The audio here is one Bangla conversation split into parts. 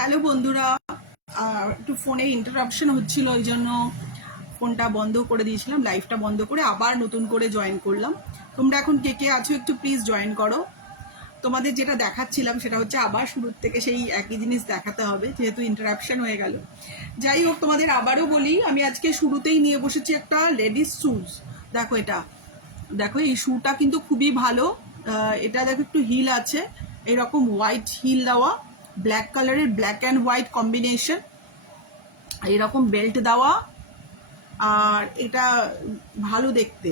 হ্যালো বন্ধুরা, একটু ফোনে ইন্টারাপশন হচ্ছিল, ওই জন্য ফোনটা বন্ধ করে দিয়েছিলাম। লাইভটা বন্ধ করে আবার নতুন করে জয়েন করলাম। তোমরা এখন কে কে আছো একটু প্লিজ জয়েন করো। তোমাদের যেটা দেখাচ্ছিলাম সেটা হচ্ছে আবার শুরুর থেকে সেই একই জিনিস দেখাতে হবে, যেহেতু ইন্টারাপশন হয়ে গেল। যাই হোক, তোমাদের আবারও বলি, আমি আজকে শুরুতেই নিয়ে বসেছি একটা লেডিস শুজ। দেখো এটা, দেখো এই শুটা কিন্তু খুবই ভালো। এটা দেখো একটু হিল আছে, এরকম হোয়াইট হিল দেওয়া, ব্ল্যাক কালারের, ব্ল্যাক অ্যান্ড হোয়াইট কম্বিনেশন, এরকম বেল্ট দেওয়া। আর এটা ভালো দেখতে,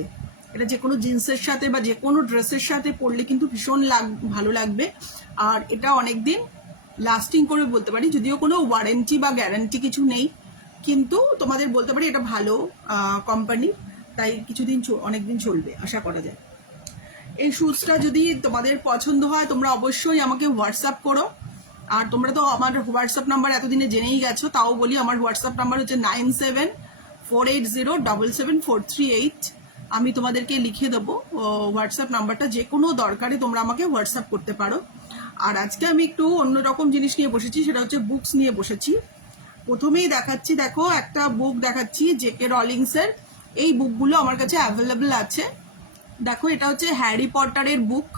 এটা যে কোনো জিন্সের সাথে বা যে কোনো ড্রেসের সাথে পরলে কিন্তু ভীষণ ভালো লাগবে। আর এটা অনেক দিন লাস্টিং করে বলতে পারি, যদিও কোনো ওয়ারেন্টি বা গ্যারান্টি কিছু নেই, কিন্তু তোমাদের বলতে পারি এটা ভালো কোম্পানি, তাই কিছুদিন অনেক দিন চলবে আশা করা যায়। এই শুজটা যদি তোমাদের পছন্দ হয় তোমরা অবশ্যই আমাকে হোয়াটসঅ্যাপ করো। আর তোমরা তো আমার হোয়াটসঅ্যাপ নাম্বার এতদিনে জেনেই গেছো, তাও বলি আমার হোয়াটসঅ্যাপ নাম্বার হচ্ছে 9748077743 আমি তোমাদেরকে লিখে দেবো হোয়াটসঅ্যাপ নাম্বারটা, যে কোনো দরকারে তোমরা আমাকে হোয়াটসঅ্যাপ করতে পারো। আর আজকে আমি একটু অন্যরকম জিনিস নিয়ে বসেছি, সেটা হচ্ছে বুকস নিয়ে বসেছি। প্রথমেই দেখাচ্ছি, দেখো একটা বুক দেখাচ্ছি জেকে রলিংসের। এই বুকগুলো আমার কাছে অ্যাভেলেবেল আছে। দেখো এটা হচ্ছে হ্যারি পটারের বুক,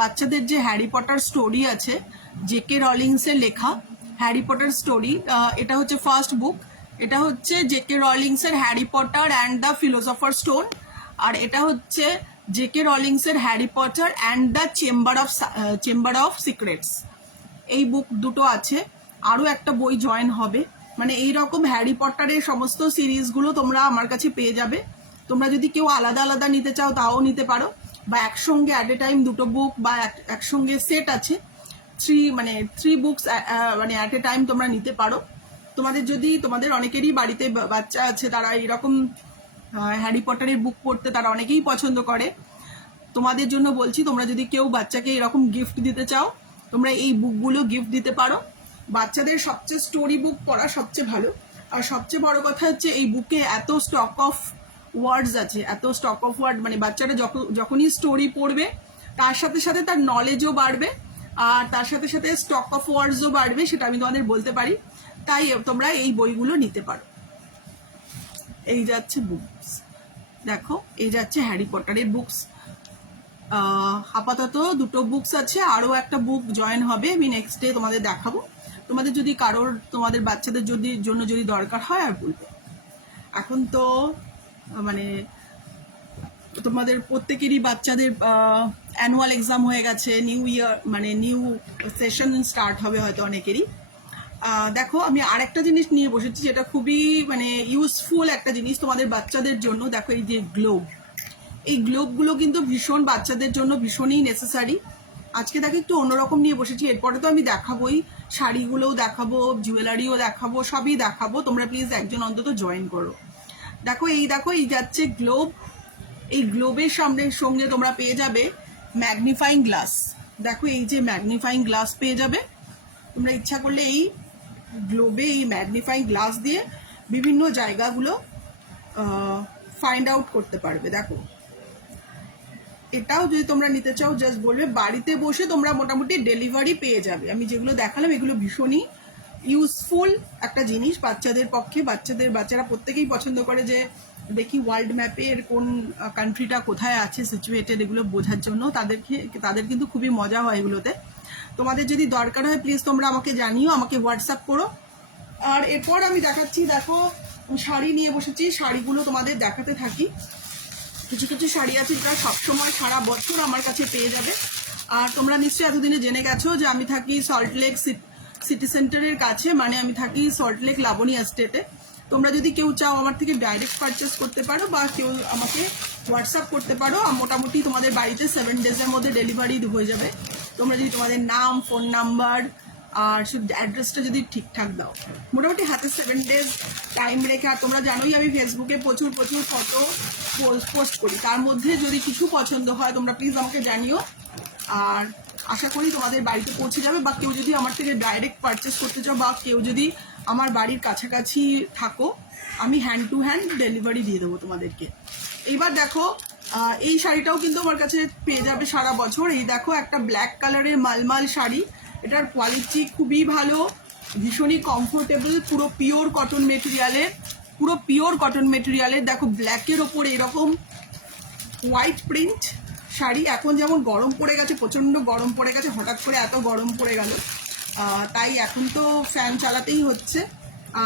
বাচ্চাদের যে হ্যারি পটার স্টোরি আছে, জেকে রলিংসের লেখা হ্যারি পটার স্টোরি। এটা হচ্ছে ফার্স্ট বুক। এটা হচ্ছে জেকে রলিংসের Harry Potter and the philosopher stone. আর এটা হচ্ছে জেকে রলিংসের Harry Potter and the chamber of secrets. এই বুক দুটো আছে, আরও একটা বই জয়েন হবে। মানে এইরকম হ্যারি পটারের সমস্ত সিরিজগুলো তোমরা আমার কাছে পেয়ে যাবে। তোমরা যদি কেউ আলাদা আলাদা নিতে চাও তাও নিতে পারো, বা একসঙ্গে অ্যাট এ টাইম দুটো বুক, বা একসঙ্গে সেট আছে থ্রি বুকস মানে অ্যাট এ টাইম তোমরা নিতে পারো। তোমাদের অনেকেরই বাড়িতে বাচ্চা আছে, তারা এরকম হ্যারি পটারের বুক পড়তে তারা অনেকেই পছন্দ করে। তোমাদের জন্য বলছি, তোমরা যদি কেউ বাচ্চাকে এরকম গিফট দিতে চাও তোমরা এই বুকগুলো গিফট দিতে পারো। বাচ্চাদের সবচেয়ে স্টোরি বুক পড়া সবচেয়ে ভালো। আর সবচেয়ে বড় কথা হচ্ছে এই বুকে এত স্টক অফ ওয়ার্ডস আছে, মানে বাচ্চারা যখনই স্টোরি পড়বে তার সাথে সাথে তার নলেজও বাড়বে, আর তার সাথে সাথে স্টক অফ ওয়ার্ডসও বাড়বে, সেটা আমি তোমাদের বলতে পারি। তাই তোমরা এই বইগুলো নিতে পারো। এই যাচ্ছে বুকস, দেখো এই যাচ্ছে হ্যারি পটারের বুকস। আপাতত দুটো বুকস আছে, আরও একটা বুক জয়েন হবে, আমি নেক্সট ডে তোমাদের দেখাবো। তোমাদের যদি তোমাদের বাচ্চাদের জন্য যদি দরকার হয় আর বলবে। এখন তো মানে তোমাদের প্রত্যেকেরই বাচ্চাদের অ্যানুয়াল এক্সাম হয়ে গেছে, নিউ ইয়ার মানে নিউ সেশন স্টার্ট হবে হয়তো অনেকেরই। দেখো আমি আরেকটা জিনিস নিয়ে বসেছি, যেটা খুবই মানে ইউজফুল একটা জিনিস তোমাদের বাচ্চাদের জন্য। দেখো এই যে গ্লোব, এই গ্লোবগুলো কিন্তু ভীষণ বাচ্চাদের জন্য ভীষণই নেসেসারি। আজকে দেখো একটু অন্যরকম নিয়ে বসেছি, এরপরে তো আমি দেখাবোই, শাড়িগুলোও দেখাবো, জুয়েলারিও দেখাবো, সবই দেখাবো। তোমরা প্লিজ একজন অন্তত জয়েন করো। দেখো এই যাচ্ছে গ্লোব। এই গ্লোবের সঙ্গে তোমরা পেয়ে যাবে ম্যাগনিফাইং গ্লাস। দেখো এই যে ম্যাগনিফাইং গ্লাস পেয়ে যাবে, তোমরা ইচ্ছা করলে এই গ্লোবে এই ম্যাগনিফাইং গ্লাস দিয়ে বিভিন্ন জায়গাগুলো ফাইন্ড আউট করতে পারবে। দেখো এটাও যদি তোমরা নিতে চাও জাস্ট বলবে, বাড়িতে বসে তোমরা মোটামুটি ডেলিভারি পেয়ে যাবে। আমি যেগুলো দেখালাম এগুলো ভীষণই ইউজফুল একটা জিনিস বাচ্চাদের পক্ষে। বাচ্চারা প্রত্যেকেই পছন্দ করে যে দেখি ওয়ার্ল্ড ম্যাপের কোন কান্ট্রিটা কোথায় আছে সিচুয়েটেড, এগুলো বোঝার জন্য তাদের কিন্তু খুবই মজা হয় এগুলোতে। তোমাদের যদি দরকার হয় প্লিজ তোমরা আমাকে জানিও, আমাকে হোয়াটসঅ্যাপ করো। আর এরপর আমি দেখাচ্ছি, দেখো শাড়ি নিয়ে বসেছি, শাড়িগুলো তোমাদের দেখাতে থাকি। কিছু কিছু শাড়ি আছে যেটা সবসময় সারা বছর আমার কাছে পেয়ে যাবে। আর তোমরা নিশ্চয়ই এতদিনে জেনে গেছো যে আমি থাকি সল্টলেক সিটি সেন্টারের কাছে, মানে আমি থাকি সল্টলেক লাবণী এস্টেটে। তোমরা যদি কেউ চাও আমার থেকে ডাইরেক্ট পারচেস করতে পারো, বা কেউ আমাকে হোয়াটসঅ্যাপ করতে পারো। মোটামুটি তোমাদের বাড়িতে 7 ডেজের মধ্যে ডেলিভারি হয়ে যাবে। তোমরা যদি তোমাদের নাম, ফোন নাম্বার আর শুধু অ্যাড্রেসটা যদি ঠিকঠাক দাও, মোটামুটি হাতে 7 ডেজ টাইম রেখে। আর তোমরা জানোই আমি ফেসবুকে প্রচুর ফটো পোস্ট করি, তার মধ্যে যদি কিছু পছন্দ হয় তোমরা প্লিজ আমাকে জানিও। আর আশা করি তোমাদের বাড়িতে পৌঁছে যাবে। বা কেউ যদি আমার থেকে ডাইরেক্ট পারচেস করতে চাও, বা কেউ যদি আমার বাড়ির কাছাকাছি থাকো, আমি হ্যান্ড টু হ্যান্ড ডেলিভারি দিয়ে দেবো তোমাদেরকে। এইবার দেখো এই শাড়িটাও কিন্তু আমার কাছে পেয়ে যাবে সারা বছর। এই দেখো একটা ব্ল্যাক কালারের মালমাল শাড়ি, এটার কোয়ালিটি খুবই ভালো, ভীষণই কমফোর্টেবল, পুরো পিওর কটন মেটেরিয়ালের। দেখো ব্ল্যাকের ওপর এরকম হোয়াইট প্রিন্ট শাড়ি। এখন যেমন গরম পড়ে গেছে, প্রচণ্ড গরম পড়ে গেছে, হঠাৎ করে এত গরম পড়ে গেল, তাই এখন তো ফ্যান চালাতেই হচ্ছে।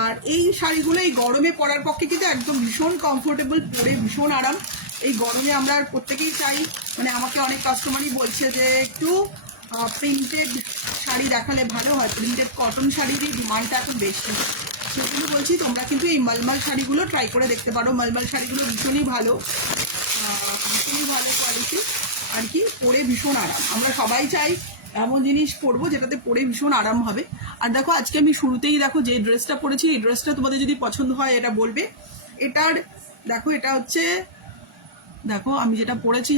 আর এই শাড়িগুলো এই গরমে পরার পক্ষে কিন্তু একদম ভীষণ কমফোর্টেবল, পরে ভীষণ আরাম। এই গরমে আমরা প্রত্যেকেই চাই, মানে আমাকে অনেক কাস্টমারই বলছে যে একটু প্রিন্টেড শাড়ি দেখালে ভালো হয়, প্রিন্টেড কটন শাড়িরই ডিমান্ডটা এখন বেশি। সেগুলো বলছি তোমরা কিন্তু এই মলমল শাড়িগুলো ট্রাই করে দেখতে পারো। মলমল শাড়িগুলো ভীষণই ভালো কোয়ালিটি, আর কি পরে ভীষণ আরাম। আমরা সবাই চাই এমন জিনিস পরবো যেটাতে পরে ভীষণ আরাম হবে। আর দেখো আজকে আমি শুরুতেই দেখো যে ড্রেসটা পরেছি, এই ড্রেসটা তোমাদের যদি পছন্দ হয় এটা বলবে। এটার দেখো এটা হচ্ছে, দেখো আমি যেটা পরেছি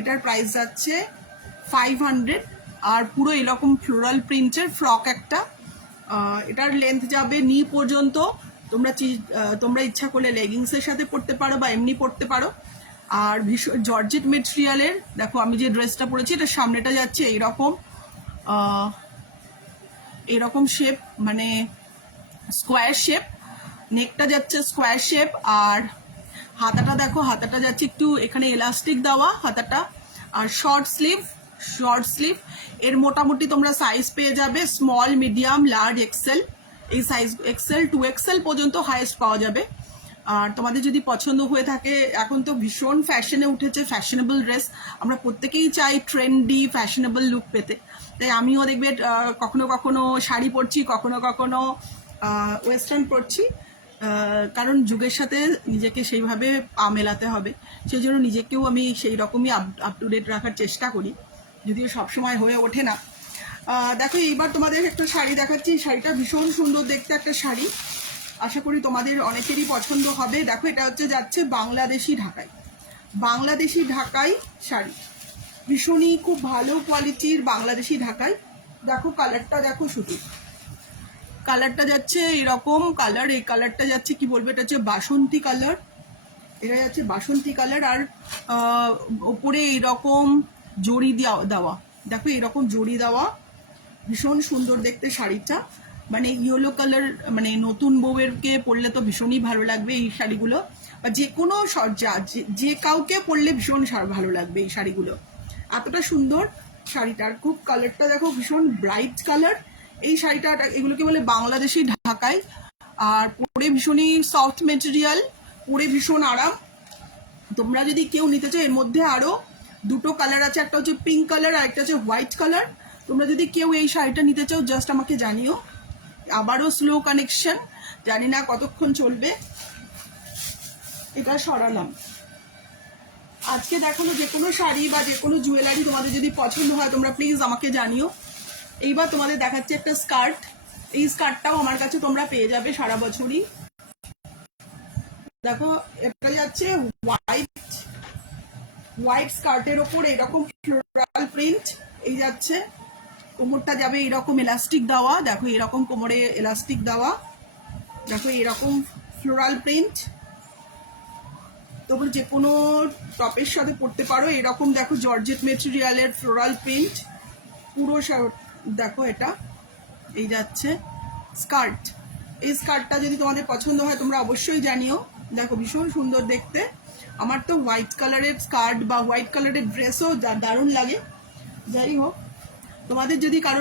এটার প্রাইস যাচ্ছে 500, আর পুরো এরকম ফ্লোরাল প্রিন্টের ফ্রক একটা। এটার লেন্থ যাবে নি পর্যন্ত। তোমরা ইচ্ছা করলে লেগিংসের সাথে পরতে পারো বা এমনি পরতে পারো। আর ভীষণ জর্জেট মেটেরিয়ালের। দেখো আমি যে ড্রেসটা পরেছি এটার সামনেটা যাচ্ছে এরকম শেপ, মানে স্কোয়ার শেপ, নেকটা যাচ্ছে স্কোয়ার শেপ। আর হাতাটা দেখো, হাতাটা যাচ্ছে একটু এখানে এলাস্টিক দেওয়া হাতাটা। আর শর্ট স্লিভ। এর মোটামুটি তোমরা সাইজ পেয়ে যাবে স্মল, মিডিয়াম, লার্জ, এক্সেল। এই সাইজ এক্সেল 2XL পর্যন্ত হাইয়েস্ট পাওয়া যাবে। আর তোমাদের যদি পছন্দ হয়ে থাকে, এখন তো ভীষণ ফ্যাশনে উঠেছে, ফ্যাশনেবল ড্রেস। আমরা প্রত্যেকেই চাই ট্রেন্ডি ফ্যাশনেবল লুক পেতে। তাই আমিও দেখবে কখনো কখনো শাড়ি পরছি, কখনো কখনো ওয়েস্টার্ন পরছি, কারণ যুগের সাথে নিজেকে সেইভাবে পা মেলাতে হবে। সেই জন্য নিজেকেও আমি সেই রকমই আপ টু ডেট রাখার চেষ্টা করি, যদিও সবসময় হয়ে ওঠে না। দেখো এইবার তোমাদের একটা শাড়ি দেখাচ্ছি। শাড়িটা ভীষণ সুন্দর দেখতে একটা শাড়ি, আশা করি তোমাদের অনেকেরই পছন্দ হবে। দেখো এটা হচ্ছে যাচ্ছে বাংলাদেশি ঢাকাই শাড়ি, ভীষণই খুব ভালো কোয়ালিটির বাংলাদেশি ঢাকাই। দেখো কালারটা দেখো, শুধু কালারটা যাচ্ছে এরকম কালার। এই কালারটা যাচ্ছে কি বলবো, এটা হচ্ছে বাসন্তী কালার। এটা যাচ্ছে বাসন্তী কালার। আর ওপরে এইরকম জড়ি দেওয়া, দেখো এরকম জড়ি দেওয়া, ভীষণ সুন্দর দেখতে শাড়িটা। মানে ইয়েলো কালার, মানে নতুন বউয়েরকে পরলে তো ভীষণই ভালো লাগবে এই শাড়িগুলো, বা যে কোনো যে কাউকে পরলে ভীষণ ভালো লাগবে এই শাড়িগুলো। এতটা সুন্দর শাড়িটার, খুব কালারটা দেখো ভীষণ ব্রাইট কালার। এই শাড়িটা, এগুলোকে বলে বাংলাদেশি ঢাকাই। আর পরে ভীষণই সফট মেটেরিয়াল, পরে ভীষণ আরাম। তোমরা যদি কেউ নিতে চাও, এর মধ্যে আরো দুটো কালার আছে, একটা হচ্ছে পিঙ্ক কালার আর একটা হচ্ছে হোয়াইট কালার। তোমরা যদি কেউ এই শাড়িটা নিতে চাও জাস্ট আমাকে জানিও। আবারও স্লো কানেকশন, জানি না কতক্ষণ চলবে। এটা সরালাম। আজকে দেখানো যে কোনো শাড়ি বা যে কোনো জুয়েলারি তোমাদের যদি পছন্দ হয় তোমরা প্লিজ আমাকে জানিও। এইবার তোমাদের দেখাচ্ছে একটা স্কার্ট। এই স্কার্টটাও আমার কাছে তোমরা পেয়ে যাবে সারা বছরই। দেখো এটা যাচ্ছে হোয়াইট স্কার্টের ওপর এরকম ফ্লোরাল প্রিন্ট। এই যাচ্ছে কোমরটা যাবে এরকম এলাস্টিক দেওয়া, দেখো এরকম কোমরে এলাস্টিক দেওয়া, দেখো এরকম ফ্লোরাল প্রিন্ট। তোমরা যে কোনো টপের সাথে পরতে পারো। এরকম দেখো জর্জেট মেটেরিয়ালের ফ্লোরাল প্রিন্ট পুরো। দেখো এটা, এই যাচ্ছে স্কার্ট। এই স্কার্টটা যদি তোমাদের পছন্দ হয় তোমরা অবশ্যই জানিও। দেখো ভীষণ সুন্দর দেখতে। আমার তো হোয়াইট কালারের স্কার্ট বা হোয়াইট কালারের ড্রেসও দারুণ লাগে। যাই হোক, তোমাদের যদি কারো